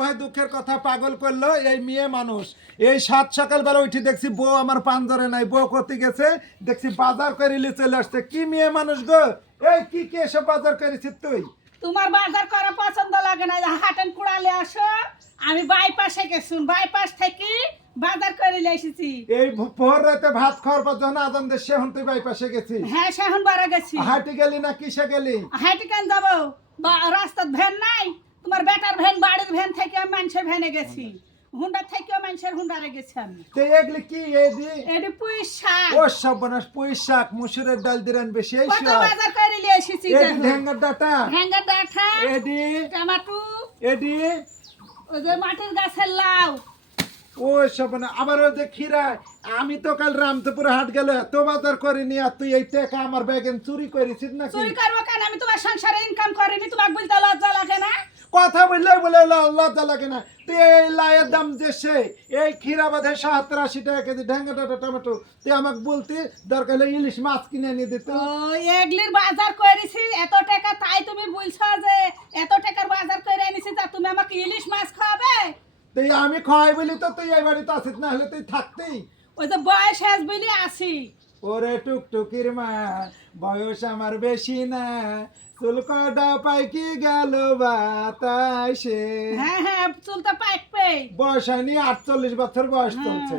ভাই দুঃখের কথা পাগল করলো এই মেয়ে মানুষ। এই 7 সকালবেলা উঠে দেখছি বউ আমার পাঞ্জরে নাই, বউ করতে গেছে দেখছি বাজার করে চলে আসছে। কি মেয়ে মানুষ গো, এই কি কি এসব বাজার করেছিস তুই? তোমার বাজার করা পছন্দ লাগে না, হাটেন কুড়ালে আসো। আমি বাইপাসে গেছুন, বাইপাস থেকে বাজার করে এসেছি। এই ভোর রাতে ভাত খাওয়ার পর যখন আজান দে সেহন তুই বাইপাসে গেছিস? হ্যাঁ সেহন বারা গেছি। হাঁটি গেলি না কিসে গেলি? হাইটে কেন যাবো, রাস্তার ভ্যান নাই? তোমার বেটার ভ্যান, বাড়ির ভ্যান থেকে আমি মানুষের ভ্যানে গেছি, হুন্ডার থেকেও মানুষের হুন্ডারে গেছি আমি। তো এগুলি কি এদি? এটি পুঁই শাক। ও সব বানাস পুঁই শাক, মুসুরের ডাল দিরান বেশি এই কত সব। বাজার করে এসেছি। এদি ঢেঙ্গার ডাটা, ভেঙ্গার ডাঁটা, এদি টমাটো, এদি ওই যে মাটির গাছের লাউ। ও সব না। আবার ওই যে খিরা, আমি তো কাল রামতপুর হাট গেলে এত বাজার করিনি, আর তুই এই টাকা আমার ব্যাগেন চুরি করেছিস নাকি? চুরি করবো কেন? আমি তোমার সংসারে ইনকাম করিনি, তোমাকে বলতে লজ্জা লাগে না? কথা বললে বলে লজ্জা লাগে না? তুই এই লাইয়ের দাম দেশে এই খিরা বাঁধে 70-80 টাকা কেজি, ঢেঙ্গা ডাটা টমেটো, তুই আমাকে বলতি দরকার হলে ইলিশ মাছ কিনে এনে দিত। ও এগুলির বাজার করেছি এত টাকা, তাই তুমি বলছো যে এত টাকার বাজার করে এনেছি, তা তুমি আমাকে ইলিশ মাছ খাওয়াবে? তুই আমি খাওয়াই বলি তো তুই এই বাড়িতে আসিস, না হলে তুই থাকতেই। ওই যে বয়স আস বলি আসি। ওরে টুকটুকির মা, বয়স আমার বেশি না, চুলকটা পাইকি গেল বাতাসে। হ্যাঁ হ্যাঁ, চুলটা পাকবে। বয়স হয়নি, 48 বছর বয়স চলছে।